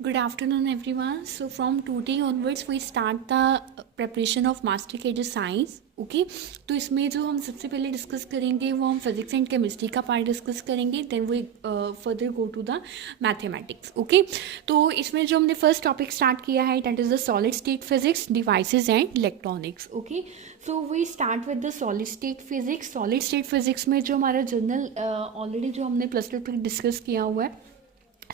Good afternoon, everyone. So from today onwards, we start the preparation of master KG science. Okay तो इसमें जो हम सबसे पहले डिस्कस करेंगे वो हम फिजिक्स एंड केमिस्ट्री का पार्ट डिस्कस करेंगे, then we further go to the mathematics. Okay तो इसमें जो हमने फर्स्ट टॉपिक स्टार्ट किया है that is the solid state physics, devices and electronics. Okay so we start with the solid state physics. Solid state physics में जो हमारा general already जो हमने प्लस टू तक डिस्कस किया हुआ है,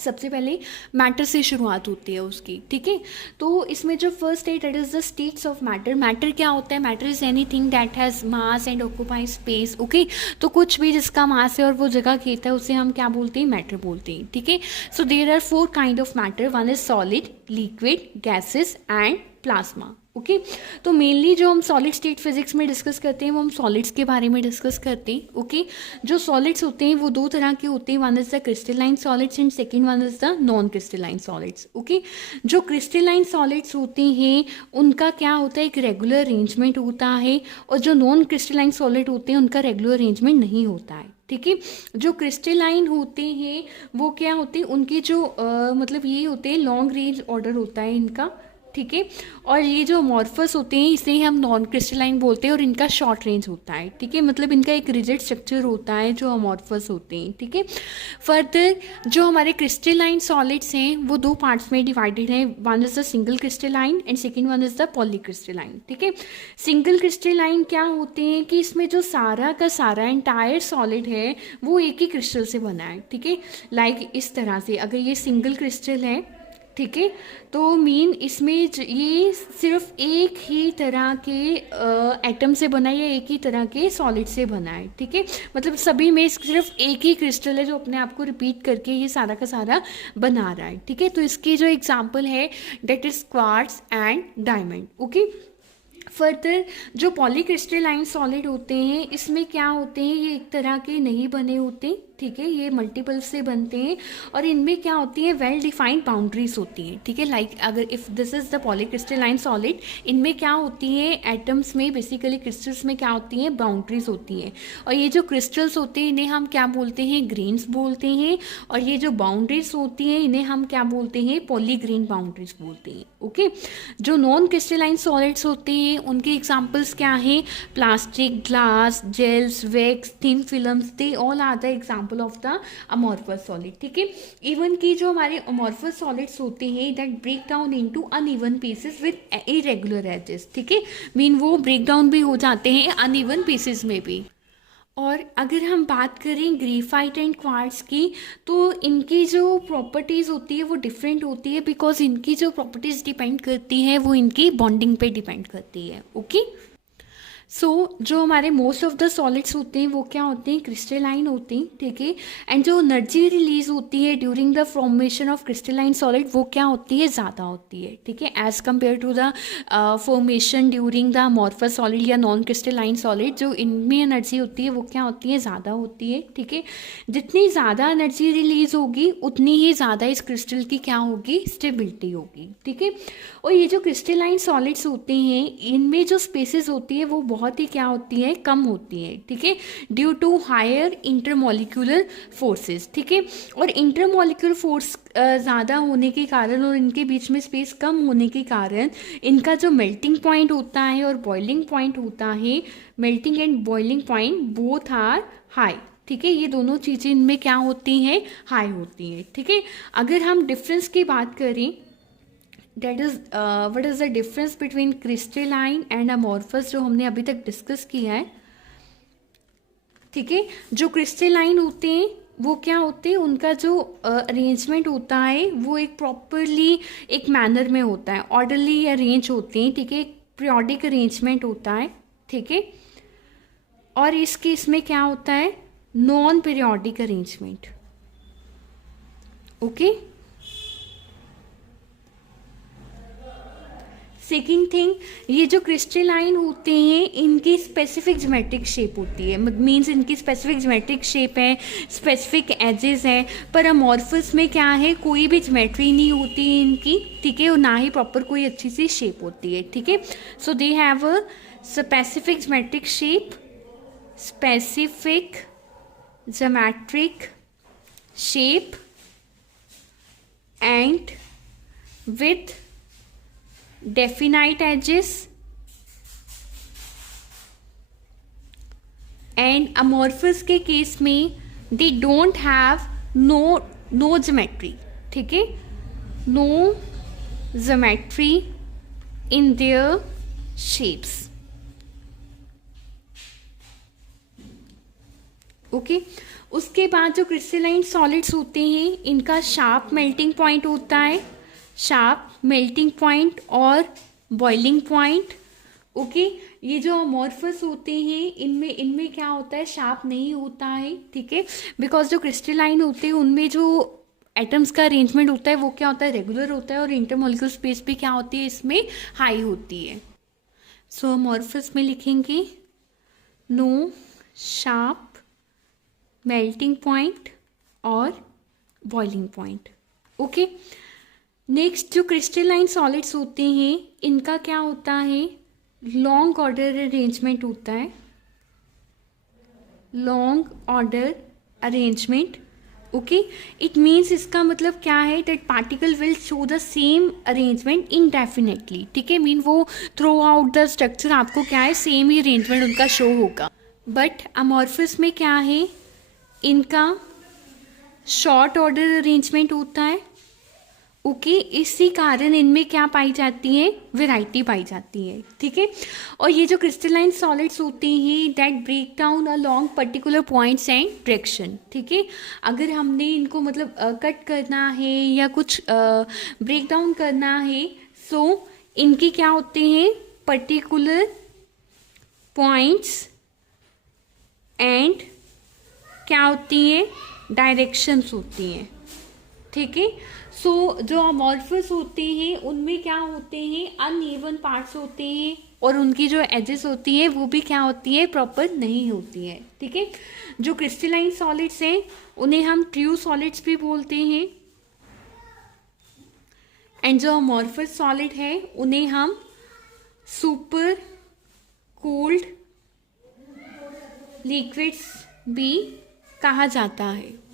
सबसे पहले मैटर से शुरुआत होती है उसकी. ठीक है तो इसमें जो first state that is the states of matter. Matter क्या होता है? Matter is anything that has mass and occupy space. Okay तो कुछ भी जिसका मास है और वो जगह घेरता है उसे हम क्या बोलते हैं? मैटर बोलते हैं. ठीक है so there are 4 kind of matter. One is solid, liquid, gases and plasma. Okay तो मेनली जो हम सॉलिड स्टेट फिजिक्स में डिस्कस करते हैं वो हम सॉलिड्स के बारे में डिस्कस करते हैं. ओके जो सॉलिड्स होते हैं वो दो तरह के होते हैं. One is the crystalline solids and second one is the non crystalline solids. Okay जो क्रिस्टलाइन सॉलिड्स होते हैं उनका क्या होता है? एक रेगुलर अरेंजमेंट होता है, और जो नॉन क्रिस्टलाइन सॉलिड होते हैं उनका रेगुलर अरेंजमेंट नहीं होता है. ठीक है जो क्रिस्टलाइन होते हैं वो क्या होते हैं? उनके जो मतलब ये होते हैं लॉन्ग रेंज ऑर्डर होता है इनका. ठीक है और ये जो अमॉर्फस होते हैं इसे हम नॉन क्रिस्टलाइन बोलते हैं और इनका शॉर्ट रेंज होता है. ठीक है मतलब इनका एक रिजिड स्ट्रक्चर होता है जो अमॉर्फस होते हैं. ठीक है फर्दर जो हमारे क्रिस्टलाइन सॉलिड्स हैं वो दो पार्ट्स में डिवाइडेड हैं. One is the single crystalline and second one is the polycrystalline. ठीक है सिंगल क्रिस्टलाइन क्या होते हैं कि इसमें जो सारा का सारा एंटायर सॉलिड है वो एक ही क्रिस्टल से बना है. ठीक है लाइक इस तरह से अगर ये सिंगल क्रिस्टल है, ठीक है तो मीन इसमें ये सिर्फ एक ही तरह के एटम से बना है या एक ही तरह के सॉलिड से बना है. ठीक है मतलब सभी में सिर्फ एक ही क्रिस्टल है जो अपने आप को रिपीट करके ये सारा का सारा बना रहा है. ठीक है तो इसकी जो एग्जांपल है that is quartz and diamond. Okay further जो पॉलीक्रिस्टलाइन सॉलिड होते हैं इसमें क्या होते हैं? ये एक तरह के नहीं बने होते. ठीक है ये मल्टीपल से बनते हैं और इनमें क्या होती है? वेल डिफाइंड बाउंड्रीज होती हैं. ठीक है लाइक अगर if this is the polycrystalline solid, इनमें क्या होती है? एटम्स में बेसिकली क्रिस्टल्स में क्या होती हैं? बाउंड्रीज होती हैं. और ये जो क्रिस्टल्स होते हैं इन्हें हम क्या बोलते हैं? ग्रेन्स बोलते हैं. और ये जो बाउंड्रीज होती हैं इन्हें हम क्या बोलते हैं? पॉलीग्रेन बाउंड्रीज बोलते हैं. ओके जो नॉन क्रिस्टलाइन सॉलिड्स होते हैं उनके एग्जाम्पल्स क्या हैं? Plastic, glass, gels, wax, thin films, they all are the example of the amorphous solid. ठीक है इवन की जो हमारे अमॉर्फस सॉलिड्स होते हैं that break down into uneven pieces with irregular edges. ठीक है मीन वो ब्रेक डाउन भी हो जाते हैं अनइवन पीसेस में भी. और अगर हम बात करें ग्रेफाइट एंड क्वार्ट्ज की तो इनकी जो प्रॉपर्टीज़ होती है वो डिफरेंट होती है बिकॉज इनकी जो प्रॉपर्टीज़ डिपेंड करती हैं वो इनकी बॉन्डिंग पे डिपेंड करती है. ओके सो जो हमारे मोस्ट ऑफ द सॉलिड्स होते हैं वो क्या होते हैं? क्रिस्टलाइन होते हैं. ठीक है एंड जो एनर्जी रिलीज होती है during the formation of crystalline solid वो क्या होती है? ज़्यादा होती है. ठीक है as compared to the formation during the amorphous solid या नॉन क्रिस्टलाइन सॉलिड, जो इनमें एनर्जी होती है वो क्या होती है? ज़्यादा होती है. ठीक है जितनी ज़्यादा एनर्जी रिलीज होगी उतनी ही ज़्यादा इस क्रिस्टल की क्या होगी? स्टेबिलिटी होगी. ठीक है और ये जो क्रिस्टलाइन सॉलिड्स होते हैं इनमें जो स्पेसेस होती है वो बहुत ही क्या होती है? कम होती है. ठीक है due to higher intermolecular forces. ठीक है और इंटरमोलिकुलर फोर्स ज़्यादा होने के कारण और इनके बीच में स्पेस कम होने के कारण इनका जो मेल्टिंग पॉइंट होता है और बॉइलिंग पॉइंट होता है, melting and boiling point both are high. ठीक है ये दोनों चीज़ें इनमें क्या होती हैं? हाई होती हैं. ठीक है अगर हम डिफरेंस की बात करें that is what is the difference between crystalline and amorphous जो हमने अभी तक डिस्कस किया है. ठीक है जो क्रिस्टलाइन होते हैं वो क्या होते हैं? उनका जो अरेंजमेंट होता है वो एक प्रॉपरली एक मैनर में होता है, ऑर्डरली अरेंज होते हैं. ठीक है एक पीरियोडिक अरेंजमेंट होता है. ठीक है और इस केस में क्या होता है? Non periodic arrangement. Okay second thing ये जो क्रिस्टलाइन होते हैं इनकी स्पेसिफिक ज्योमेट्रिक शेप होती है. मीन्स इनकी स्पेसिफिक ज्योमेट्रिक शेप है, स्पेसिफिक एजेस हैं. पर अमॉर्फस में क्या है? कोई भी ज्योमेट्री नहीं होती है इनकी. ठीक है और ना ही प्रॉपर कोई अच्छी सी शेप होती है. ठीक है so they have a specific geometric shape, specific geometric shape and with definite edges and amorphous के केस में they don't have no geometry, ठीक है, no geometry in their shapes. Okay, उसके बाद जो क्रिस्टलाइन सॉलिड्स होते हैं इनका शार्प मेल्टिंग पॉइंट होता है, शार्प मेल्टिंग पॉइंट और बॉइलिंग पॉइंट। ओके, ये जो अमॉर्फस होते हैं इनमें क्या होता है, शार्प नहीं होता है, ठीक है, बिकॉज जो क्रिस्टलाइन होते हैं उनमें जो एटम्स का अरेंजमेंट होता है वो क्या होता है, रेगुलर होता है, और इंटरमॉलिक्यूलर स्पेस भी क्या होती है, इसमें हाई होती है। सो अमॉर्फस में लिखेंगे नो शार्प मेल्टिंग पॉइंट और बॉइलिंग पॉइंट। ओके, नेक्स्ट जो क्रिस्टलाइन सॉलिड्स होते हैं इनका क्या होता है, लॉन्ग ऑर्डर अरेंजमेंट होता है, long order arrangement. Okay, it means इसका मतलब क्या है, that particle will show the same arrangement indefinitely, ठीक है, मीन वो थ्रू आउट द स्ट्रक्चर आपको क्या है, सेम ही अरेंजमेंट उनका शो होगा। बट अमॉर्फस में क्या है, इनका शॉर्ट ऑर्डर अरेंजमेंट होता है। ओके, इसी कारण इनमें क्या पाई जाती है, वैरायटी पाई जाती है, ठीक है। और ये जो क्रिस्टलाइन सॉलिड्स होते हैं that break down along particular points and direction, ठीक है। अगर हमने इनको मतलब कट करना है या कुछ ब्रेक डाउन करना है, सो इनके क्या होते हैं, पर्टिकुलर पॉइंट्स एंड क्या होती हैं, डायरेक्शंस होती हैं, ठीक है। सो जो अमॉर्फस होते हैं उनमें क्या होते हैं, अनइवन पार्ट्स होते हैं, और उनकी जो एजेस होती है वो भी क्या होती है, प्रॉपर नहीं होती है, ठीक है। जो क्रिस्टलाइन सॉलिड्स हैं उन्हें हम ट्रू सॉलिड्स भी बोलते हैं, एंड जो अमॉर्फस सॉलिड है उन्हें हम सुपर कूल्ड लिक्विड्स भी कहा जाता है।